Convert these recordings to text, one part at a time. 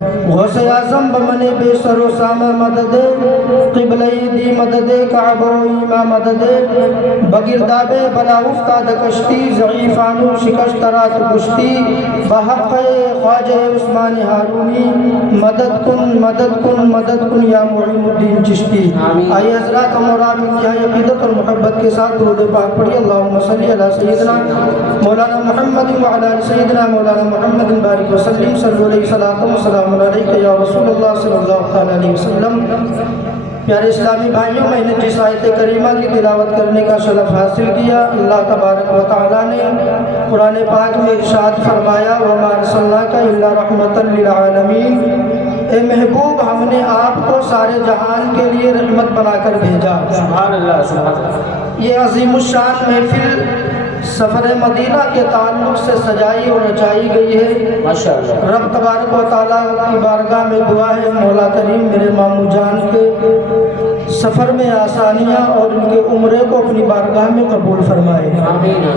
غوث اعظم بمن بے سر و سامہ مدد قبلہ دی مدد کعب و ایمہ مدد بگرداب بلا افتاد کشتی ضعیفانو شکست رات کشتی بحق خواجہ عثمان ہارونی مدد کن مدد کن مدد کن یا معین الدین چشتی۔ آئیے حضرات ہم اور آپ انتہائی عقیدت اور محبت کے ساتھ درود پاک پڑھی۔ اللہم صلی علی سیدنا مولانا محمد وعلی آل سیدنا مولانا محمد بارک وسلم صلی علیہ وسلم السلام علیکم یا رسول اللہ صلی اللہ علیہ وسلم۔ پیارے اسلامی بھائیوں، میں نے جس آیت کریمہ کی تلاوت کرنے کا شرف حاصل کیا، اللہ تبارک و تعالیٰ نے قرآن پاک میں ارشاد فرمایا وَمَا أَرْسَلْنَاكَ إِلَّا رَحْمَةً لِلْعَالَمِينَ، اے محبوب ہم نے آپ کو سارے جہان کے لیے رحمت بنا کر بھیجا۔ سبحان اللہ، سبحان اللہ۔ یہ عظیم الشان محفل سفر مدینہ کے تعلق سے سجائی اور رچائی گئی ہے۔ ماشاءاللہ۔ رب تبارک و تعالیٰ کی بارگاہ میں دعا ہے مولا کریم میرے ماموں جان کے سفر میں آسانیاں اور ان کے عمرے کو اپنی بارگاہ میں قبول فرمائے۔ آمین۔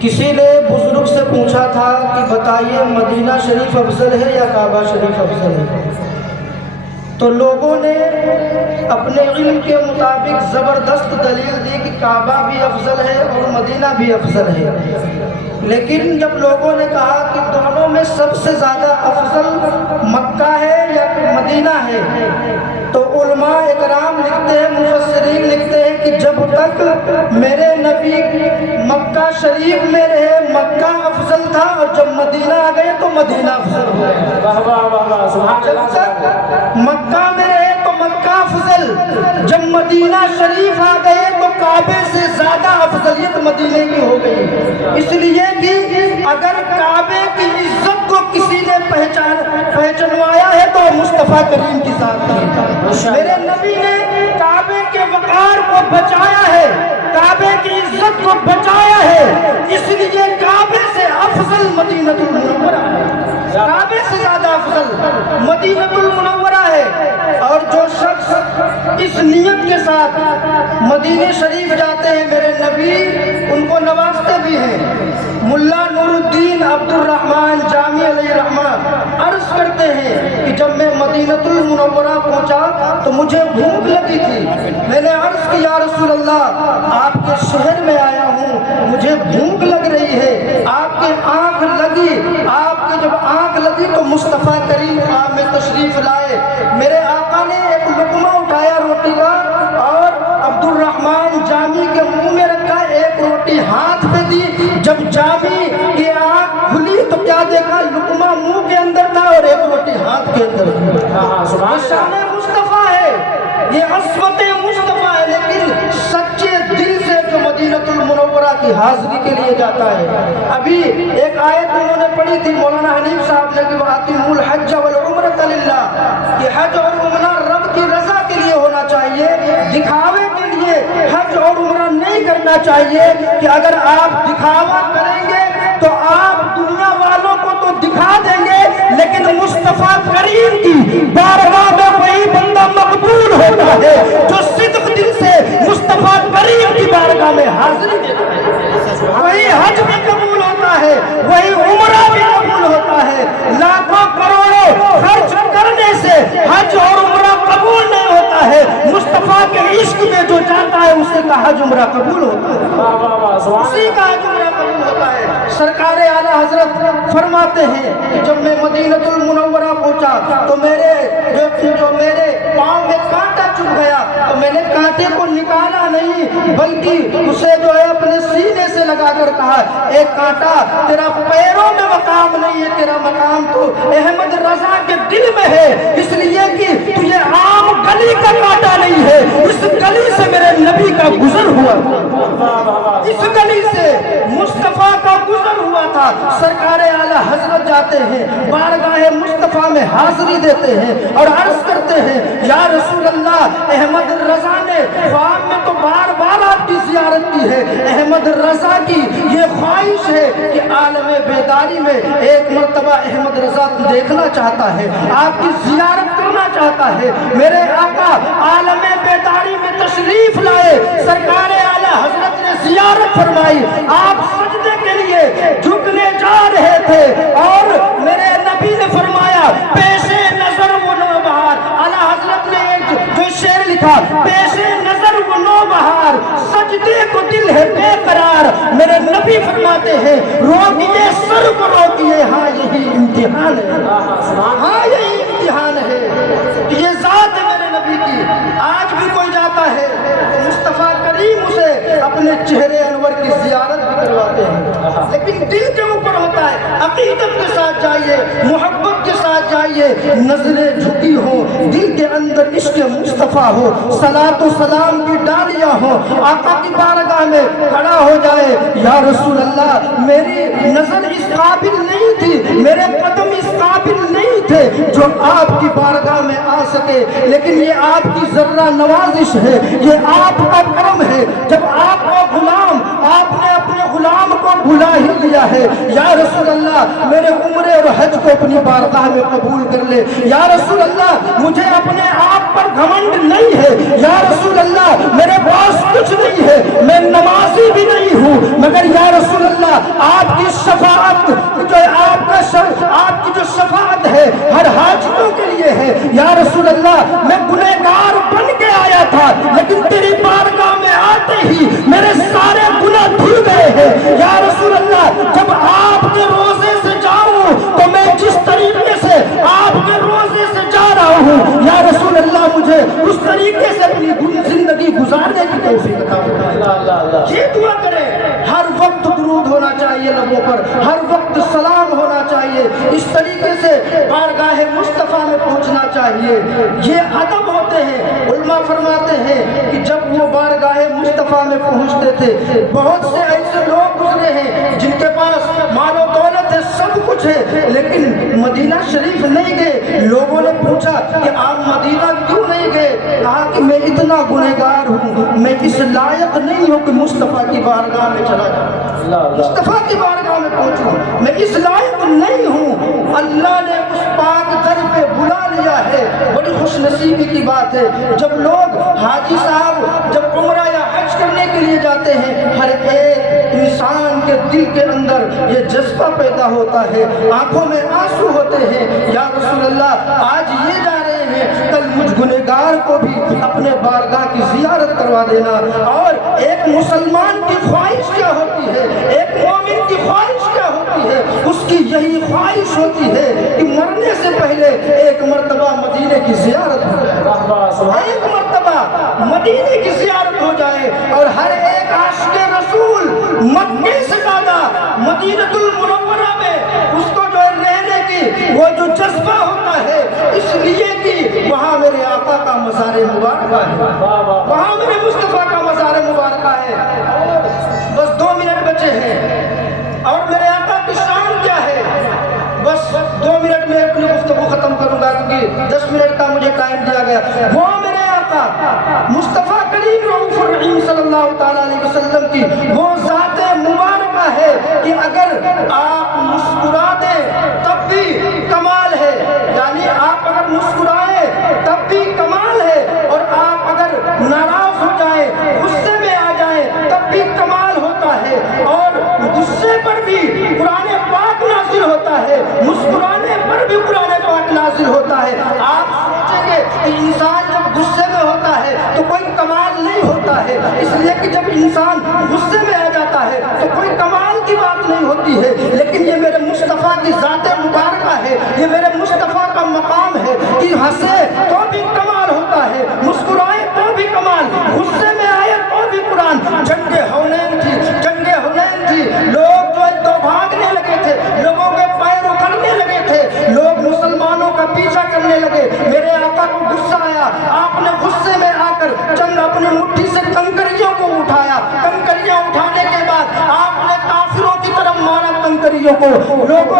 کسی نے بزرگ سے پوچھا تھا کہ بتائیے مدینہ شریف افضل ہے یا کعبہ شریف افضل ہے؟ تو لوگوں نے اپنے علم کے مطابق زبردست دلیل دی کہ کعبہ بھی افضل ہے اور مدینہ بھی افضل ہے، لیکن جب لوگوں نے کہا کہ دونوں میں سب سے زیادہ افضل مکہ ہے یا مدینہ ہے، تو علماء اکرام لکھتے ہیں، مفسرین لکھتے ہیں کہ جب تک میرے نبی مکہ شریف میں رہے مکہ افضل تھا، اور جب مدینہ آ گئے تو مدینہ افضل ہو گیا۔ جب تک مکہ میں رہے تو مکہ افضل، جب مدینہ شریف آ گئے تو کعبے سے زیادہ افضلیت مدینے کی ہو گئی۔ اس لیے کہ اگر کعبے کی عزت کو کسی نے پہچانوایا ہے تو مصطفیٰ کریم کی ذات ہے۔ میرے نبی نے کعبے کے وقار کو بچایا ہے، کعبے کی عزت کو بچایا ہے، اس لیے کعبے سے افضل مدینہ المنورہ ہے، کعبے سے زیادہ افضل مدینہ المنورہ ہے۔ اور جو شخص اس نیت کے ساتھ مدینہ شریف جاتے ہیں میرے نبی ان کو نوازتے بھی ہیں۔ ملا نور الدین عبد الرحمن جامی علیہ رحمہ عرض کرتے ہیں کہ جب میں مدینہ المنورہ پہنچا تو مجھے بھوک لگی تھی، میں نے عرض کی یا رسول اللہ آپ کے شہر میں آیا ہوں، مجھے بھوک لگ رہی ہے، آپ کے آنکھ لگی، آپ کے جب آنکھ لگی تو مصطفیٰ کریم آپ میں تشریف لائے، میرے آقا نے ایک لقمہ اٹھایا روٹی کا اور عبد الرحمن جامی کے منہ میں رکھا، ایک روٹی ہاتھ پہ دی، جب جامی کی آنکھ کھلی تو کیا دیکھا، لقمہ منہ کے اندر تھا اور ایک روٹی ہاتھ کے اندر تھا۔ شان مصطفیٰ ہے، یہ عصمت مصطفیٰ ہے، لیکن سچے دل سے جو مدینہ المنورہ کی حاضری کے لیے جاتا ہے۔ ابھی ایک آیت انہوں نے پڑھی تھی مولانا حنیف صاحب نے کہ وَأَتِمُّوا الْحَجَّ وَالْعُمْرَةَ لِلَّهِ، کہ حج اور عمرہ رب کی رضا کے لیے ہونا چاہیے، دکھاوے کے لیے حج اور عمرہ نہیں کرنا چاہیے کہ اگر آپ دکھاوا کریں گے تو آپ دنیا والوں کو تو دکھا دیں گے، لیکن مصطفیٰ کریم کی بارگاہ میں وہی بندہ مقبول ہوتا ہے جو صدق دل سے مصطفیٰ کریم کی بارگاہ میں حاضری دیتا ہے، وہی حج بھی قبول ہوتا ہے، وہی عمرہ بھی قبول ہوتا ہے۔ لاکھوں کروڑوں خرچ کرنے سے حج اور عمرہ قبول نہیں ہوتا ہے، مصطفیٰ کے عشق میں جو جاتا ہے اسے کا حج عمرہ قبول ہوتا ہے، اسی کا حج عمرہ قبول ہوتا ہے۔ سرکار اعلیٰ حضرت فرماتے ہیں کہ جب میں مدینہ المنورہ پہنچا تو میرے پاؤں میں کانٹا چبھ گیا، تو میں نے کانٹے کو نکالا نہیں بلکہ اسے جو ہے اپنے سینے سے لگا کر کہا ایک کانٹا تیرا پیروں میں مقام نہیں ہے، تیرا مقام تو احمد رضا کے دل میں ہے، اس لیے کہ تو یہ عام گلی کا کانٹا نہیں ہے، اس گلی سے میرے نبی کا گزر ہوا، اس گلی سے مصطفیٰ کا گزر ہوا تھا۔ سرکار اعلیٰ حضرت جاتے ہیں بارگاہ مصطفیٰ میں حاضری دیتے ہیں اور عرض کرتے ہیں یا رسول اللہ احمد رضا نے خواب میں تو بار بار آپ کی زیارت کی ہے، احمد رضا کی یہ خواہش ہے کہ عالم بیداری میں ایک مرتبہ احمد رضا دیکھنا چاہتا ہے، آپ کی زیارت کرنا چاہتا ہے۔ میرے آقا عالم بیداری میں تشریف لائے، سرکار اعلیٰ حضرت نے زیارت فرمائی، آپ سجدے کے لیے جھکنے جا رہے تھے اور میرے نبی نے فرمایا سجدے کو دل ہے بے قرار، میرے نبی فرماتے ہیں روکیے سر کو روکیے، ہاں یہی امتحان ہے، ہاں یہی امتحان ہے۔ یہ ذات ہے میرے نبی کی، آج بھی کوئی جاتا ہے مصطفیٰ کریم اسے اپنے چہرے انور کی زیارت بھی کرواتے ہیں، لیکن دل کے اوپر ہوتا ہے، عقیدت کے ساتھ جائیے، محبت کے ساتھ جائیے، نظریں جھکی ہو، دل کے اندر عشق مصطفیٰ ہو، صلاۃ و سلام کی ڈالیاں ہو، آقا کی بارگاہ میں کھڑا ہو جائے، یا رسول اللہ میری نظر اس قابل نہیں تھی، میرے قدم اس قابل نہیں تھے جو آپ کی بارگاہ میں آ سکے، لیکن یہ آپ کی ذرہ نوازش ہے، یہ آپ کا کرم ہے، جب آپ کو غلام، آپ نے اپنے غلام کو بلا ہی لیا ہے، یا رسول اللہ میرے عمرے اور حج کو اپنی بارگاہ میں قبول کر لے، یا رسول اللہ مجھے اپنے آپ پر گھمنڈ نہیں ہے، یا رسول اللہ میرے پاس کچھ نہیں ہے، میں نمازی بھی نہیں ہوں، مگر یا رسول اللہ آپ کی شفاعت جو آپ کی جو شفاعت ہے ہر حاجتوں کے لیے ہے، یا رسول اللہ میں گنہگار بن کے آیا تھا، لیکن تیری بارگاہ میں آتے ہی میرے سارے گناہ دھل گئے ہیں، یا رسول اللہ جب آپ کے روزے سے جاؤں تو میں جس طریقے سے آپ کے روزے سے جا رہا ہوں، یا رسول اللہ مجھے اس طریقے سے اپنی زندگی گزارنے کی توفیق عطا فرمائے۔ یہ دعا کریں، ہر وقت درود ہونا چاہیے لبوں پر، ہر وقت سلام ہونا چاہیے، اس طریقے سے بارگاہ مصطفیٰ میں پہنچنا چاہیے، یہ ادب ہوتے ہیں۔ علماء فرماتے ہیں کہ جب وہ بارگاہ مصطفیٰ میں پہنچتے تھے، بہت سے ایسے لوگ گزرے ہیں جن کے پاس مال و دولت ہے، سب کچھ ہے، لیکن مدینہ شریف نہیں گئے۔ لوگوں نے پوچھا کہ آپ مدینہ کیوں نہیں گئے؟ کہا کہ میں اتنا گنہگار ہوں، میں اس لائق نہیں ہوں کہ مصطفیٰ کی بارگاہ میں چلا جاؤں، مصطفیٰ کی بارگاہ میں پہنچوں، میں اس لائق نہیں ہوں۔ اللہ نے اس پاک در پہ بلا لیا ہے، بڑی خوش نصیبی کی بات ہے۔ جب لوگ حاجی صاحب جب عمرہ یا حج کرنے کے لیے جاتے ہیں، ہر ایک انسان کے دل کے اندر یہ جذبہ پیدا ہوتا ہے، آنکھوں میں آنسو ہوتے ہیں، یا رسول اللہ آج یہ جا رہے ہیں، کل مجھ گنہگار کو بھی اپنے بارگاہ کی زیارت کروا دینا۔ اور ایک مسلمان کی خواہش کیا ہوتی ہے، ایک مومن کی خواہش کیا ہوتی ہے؟ اس کی یہی خواہش ہوتی ہے کہ مرنے سے پہلے ایک مرتبہ مدینے کی زیارت ہو جائے، ایک مرتبہ مدینے کی زیارت ہو جائے، اور ہر ایک عاشق رسول مکے سے زیادہ مدینۃ المنورہ میں اس کو جو رہنے کی وہ جو جذبہ ہوتا ہے، اس لیے کہ وہاں میرے آقا کا مزار مبارکہ ہے، وہاں میرے مصطفیٰ کا مزار مبارکہ ہے۔ بس 2 منٹ بچے ہیں، اور میرے آقا کی شان کیا ہے، بس 2 منٹ میں اپنی گفتگو ختم کروں گا کیونکہ 10 منٹ کا مجھے ٹائم دیا گیا۔ وہ میرے آقا مصطفیٰ کریم رؤوف الرحیم صلی اللہ تعالیٰ علیہ وسلم کی وہ ذات مبارکہ ہے کہ اگر آپ مسکرا دیں تب بھی کمال ہے، یعنی آپ اگر مسکرائیں تب بھی کمال ہے، اور آپ اگر ناراض ہو جائیں، غصے میں آ جائیں تب بھی کمال ہوتا ہے، اور غصے پر بھی قرآن پاک نازل ہوتا ہے، مسکرانے پر بھی قرآن پاک نازل ہوتا ہے۔ آپ سوچیں گے کہ انسان جب غصے میں ہوتا ہے تو کوئی کمال نہیں ہوتا ہے، اس لیے کہ جب انسان غصے میں آ جاتا ہے تو کوئی کمال کی بات نہیں ہوتی ہے، لیکن یہ میرے مصطفیٰ کی ذات مبارکہ ہے، یہ میرے مصطفیٰ کا مقام ہے کہ ہنسے تو بھی کمال ہوتا ہے، مسکرائے تو بھی کمال، غصے میں آئے تو بھی قرآن۔ جنگ حنین تھی، جنگ حنین تھی، لوگ جو ہے تو بھاگنے لگے تھے، لوگوں کے پیر اکھڑنے لگے تھے، لوگ مسلمانوں کا پیچھا کرنے لگے۔ میرے آقا کو غصہ آیا، آپ نے غصے میں آ کر چند اپنی مٹھی سے کنکریوں کو اٹھایا، کنکریاں اٹھانے کے بعد آپ نے کافروں کی طرف مارا کنکریوں کو۔ لوگ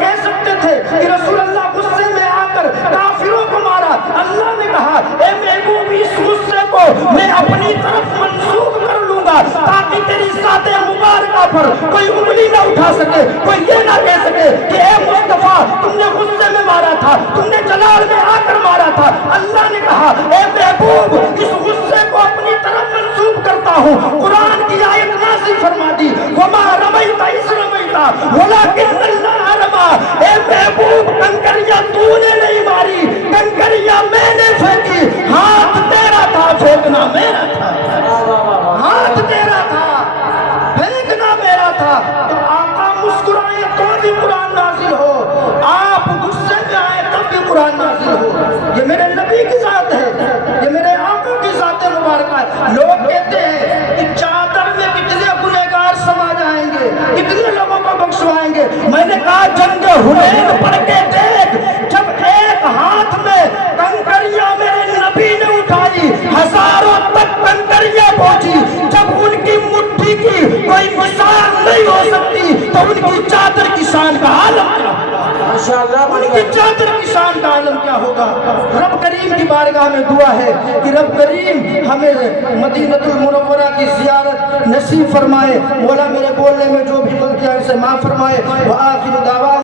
کہہ سکتے تھے کہ رسول اللہ غصے میں آ کر کافروں کو مارا، اللہ نے کہا اے محبوب اس غصے کو میں اپنی طرف منسوب کر لوں گا تاکہ تیری ذات مبارکہ پر کوئی انگلی نہ اٹھا سکے، کوئی یہ نہ کہہ سکے کہ اے مصطفیٰ تم نے غصے میں مارا تھا، تم نے جلال میں آ کر مارا تھا۔ اللہ نے کہا اے محبوب اس غصے کو اپنی طرف منسوب کرتا ہوں۔ قرآن کی آیت نازل فرما دی وما رمیت اذ رمیت ولکن اللہ رما۔ اے محبوب کنکریاں تو نے نہیں ماری، کنکریاں میں نے پھینکی، ہاتھ تیرا تھا پھینکنا میرا تھا، ہاں قرآن نازل ہو. یہ میرے نبی کی ذات ہے, یہ میرے آقا کی ذات مبارکہ ہے. لوگ کہتے ہیں کہ چادر میں کتنے گنہگار سما جائیں گے, کتنے لوگوں کو بخشوائیں گے. میں نے کہا جنگ حنین پڑھ کے دیکھ, جب ایک ہاتھ میں کنکریاں میرے نبی نے اٹھائی, ہزاروں تک کنکریاں پہنچی. جب ان کی مٹھی کی کوئی مثال نہیں ہو سکتی تو ان کی چادر کی شان کا عالم کیا ہوگا, ان کی چادر کی شان کا عالم کیا ہوگا. رب کریم کی بارگاہ میں دعا ہے کہ رب کریم ہمیں مدینہ المنورہ کی زیارت نصیب فرمائے. مولا میرے بولنے میں جو بھی غلطیاں اسے معاف فرمائے. وآخر دعوانا